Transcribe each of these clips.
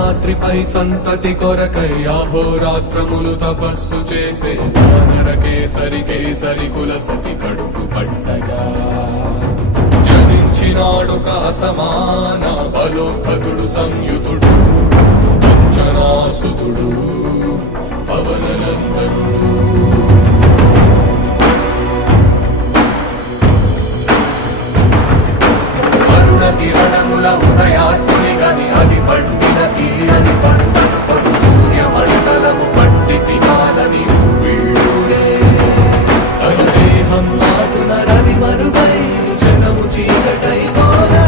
అంజనాద్రిపై సంతతి కొరకై అహోరాత్రములు తపస్సు చేసే వానర కేసరి కేసరి కుల సతి కడుపు పట్టగా జనించినాడొక అసమాన బలోద్ధతుడు సంయుతుడు అంజనాసుతుడు పవననందనుడు. కిరణముల ఉదయాత్ముని గని అది పండిన తీరని పంటను కొడు సూర్య మండలము పట్టి తినాలని ఊళ్ళూరే తన దేహం నాటున రవి మరుగై జగము చీకటై పోరా.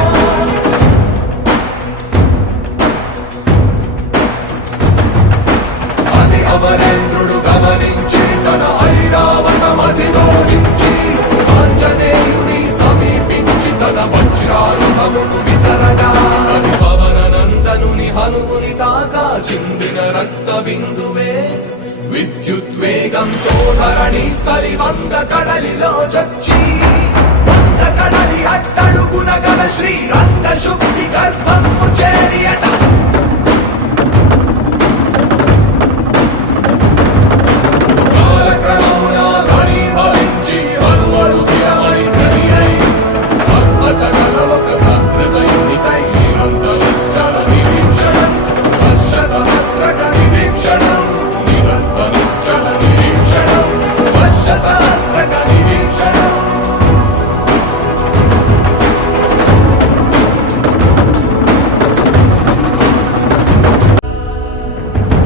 అది అమరేంద్రుడు గమనించి తన ఐరావతమది రోహించి ఆంజనేయుని సమీపించి తన వజ్రాయుధమును విసరగా అది పవననందనుని హనుముని తాకా చిందిన రక్త బిందువే విద్యుద్వేగంతో ధరణి స్థలి వంద కడలిలో చచ్చి వంద కడలి అట్టడుగున గల శ్రీరంగ శుద్ధి గర్భము చేరియట.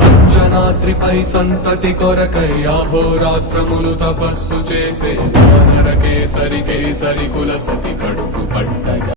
అంజనాద్రిపై సంతతి కొరకై అహోరాత్రములు తపస్సు చేసే వానర కేసరి కేసరి కుల సతి కడుపు పట్టగా